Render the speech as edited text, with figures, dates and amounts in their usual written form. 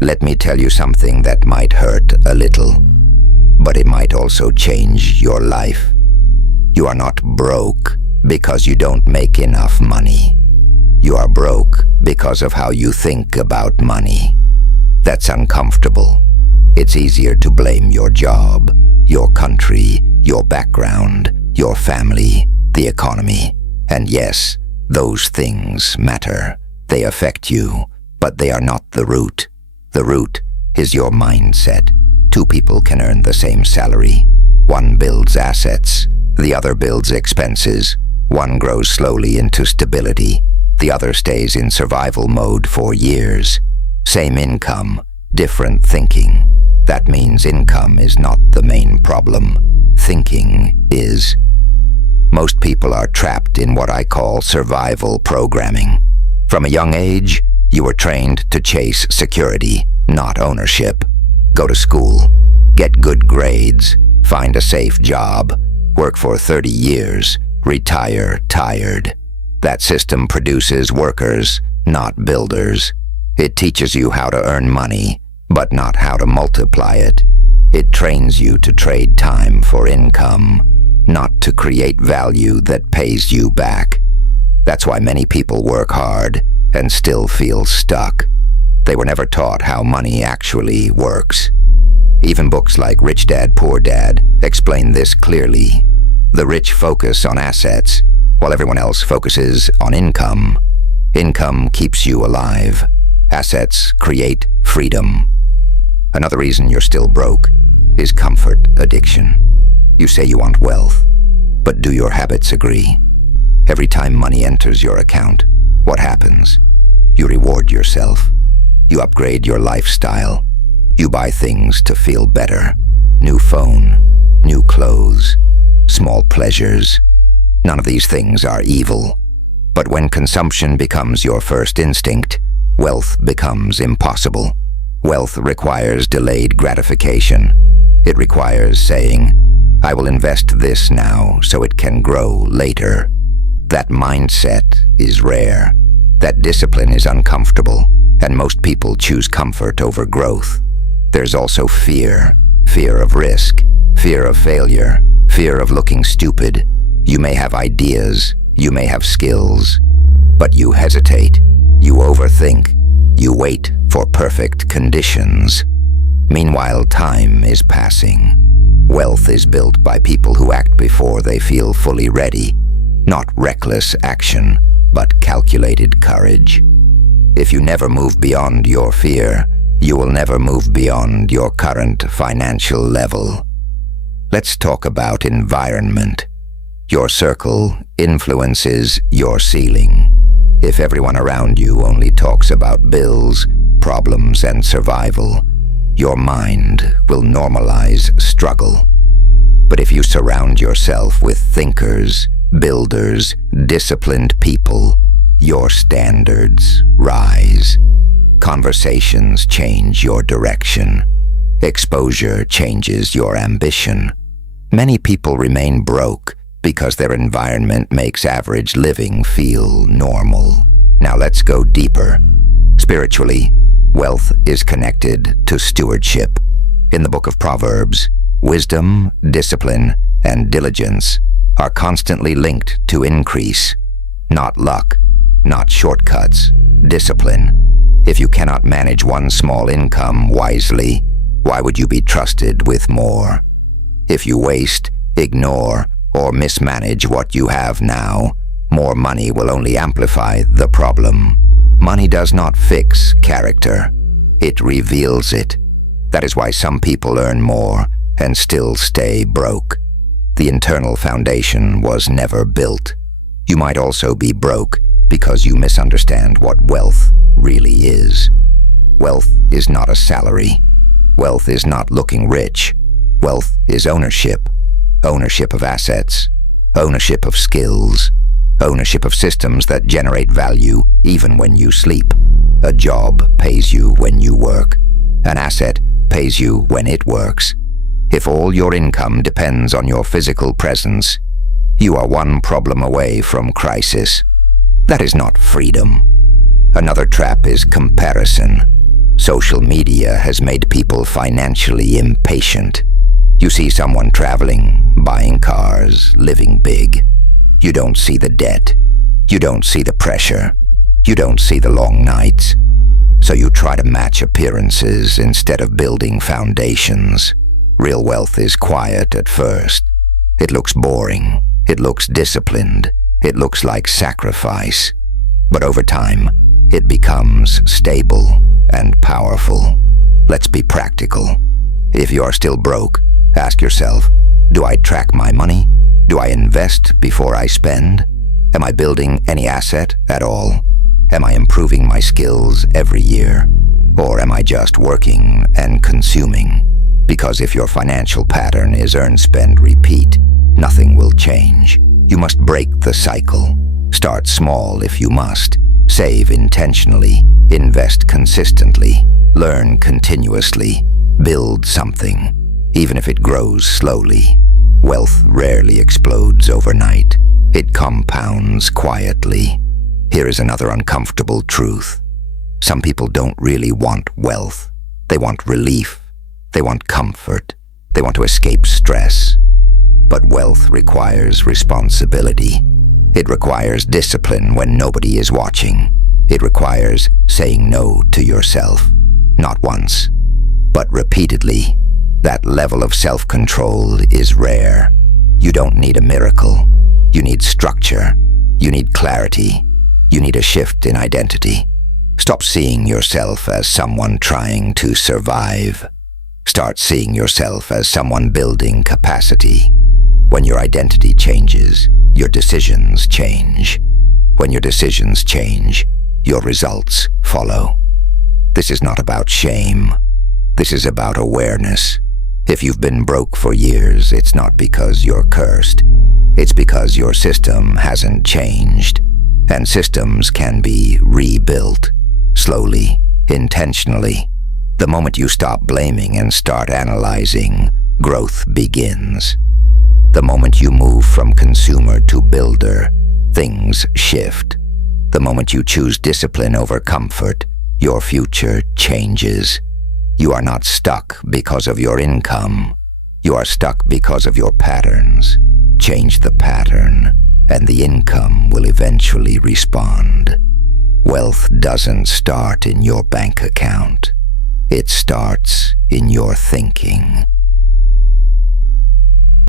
Let me tell you something that might hurt a little, but it might also change your life. You are not broke because you don't make enough money. You are broke because of how you think about money. That's uncomfortable. It's easier to blame your job, your country, your background, your family, the economy. And yes, those things matter. They affect you, but they are not the root. The root is your mindset. Two people can earn the same salary. One builds assets, the other builds expenses. One grows slowly into stability, the other stays in survival mode for years. Same income, different thinking. That means income is not the main problem. Thinking is. Most people are trapped in what I call survival programming. From a young age, you were trained to chase security, not ownership. Go to school, get good grades, find a safe job, work for 30 years, retire tired. That system produces workers, not builders. It teaches you how to earn money, but not how to multiply it. It trains you to trade time for income, not to create value that pays you back. That's why many people work hard and still feel stuck. They were never taught how money actually works. Even books like Rich Dad, Poor Dad explain this clearly. The rich focus on assets, while everyone else focuses on income. Income keeps you alive. Assets create freedom. Another reason you're still broke is comfort addiction. You say you want wealth, but do your habits agree? Every time money enters your account, what happens? You reward yourself. You upgrade your lifestyle. You buy things to feel better. New phone, new clothes, small pleasures. None of these things are evil. But when consumption becomes your first instinct, wealth becomes impossible. Wealth requires delayed gratification. It requires saying, I will invest this now so it can grow later. That mindset is rare. That discipline is uncomfortable, and most people choose comfort over growth. There's also fear. Fear of risk, fear of failure, fear of looking stupid. You may have ideas, you may have skills, but you hesitate, you overthink, you wait for perfect conditions. Meanwhile, time is passing. Wealth is built by people who act before they feel fully ready. Not reckless action, but calculated courage. If you never move beyond your fear, you will never move beyond your current financial level. Let's talk about environment. Your circle influences your ceiling. If everyone around you only talks about bills, problems, and survival, your mind will normalize struggle. But if you surround yourself with thinkers, builders, disciplined people, your standards rise. Conversations change your direction. Exposure changes your ambition. Many people remain broke because their environment makes average living feel normal. Now let's go deeper. Spiritually, wealth is connected to stewardship. In the book of Proverbs, wisdom, discipline, and diligence are constantly linked to increase. Not luck, not shortcuts, discipline. If you cannot manage one small income wisely, why would you be trusted with more? If you waste, ignore, or mismanage what you have now, more money will only amplify the problem. Money does not fix character. It reveals it. That is why some people earn more and still stay broke. The internal foundation was never built. You might also be broke because you misunderstand what wealth really is. Wealth is not a salary. Wealth is not looking rich. Wealth is ownership. Ownership of assets. Ownership of skills. Ownership of systems that generate value even when you sleep. A job pays you when you work. An asset pays you when it works. If all your income depends on your physical presence, you are one problem away from crisis. That is not freedom. Another trap is comparison. Social media has made people financially impatient. You see someone traveling, buying cars, living big. You don't see the debt. You don't see the pressure. You don't see the long nights. So you try to match appearances instead of building foundations. Real wealth is quiet at first. It looks boring. It looks disciplined. It looks like sacrifice. But over time, it becomes stable and powerful. Let's be practical. If you are still broke, ask yourself, do I track my money? Do I invest before I spend? Am I building any asset at all? Am I improving my skills every year? Or am I just working and consuming? Because if your financial pattern is earn, spend, repeat, nothing will change. You must break the cycle. Start small if you must. Save intentionally. Invest consistently. Learn continuously. Build something, even if it grows slowly. Wealth rarely explodes overnight. It compounds quietly. Here is another uncomfortable truth. Some people don't really want wealth. They want relief. They want comfort. They want to escape stress. But wealth requires responsibility. It requires discipline when nobody is watching. It requires saying no to yourself. Not once, but repeatedly. That level of self-control is rare. You don't need a miracle. You need structure. You need clarity. You need a shift in identity. Stop seeing yourself as someone trying to survive. Start seeing yourself as someone building capacity. When your identity changes, your decisions change. When your decisions change, your results follow. This is not about shame. This is about awareness. If you've been broke for years, it's not because you're cursed. It's because your system hasn't changed. And systems can be rebuilt, slowly, intentionally. The moment you stop blaming and start analyzing, growth begins. The moment you move from consumer to builder, things shift. The moment you choose discipline over comfort, your future changes. You are not stuck because of your income. You are stuck because of your patterns. Change the pattern, and the income will eventually respond. Wealth doesn't start in your bank account. It starts in your thinking.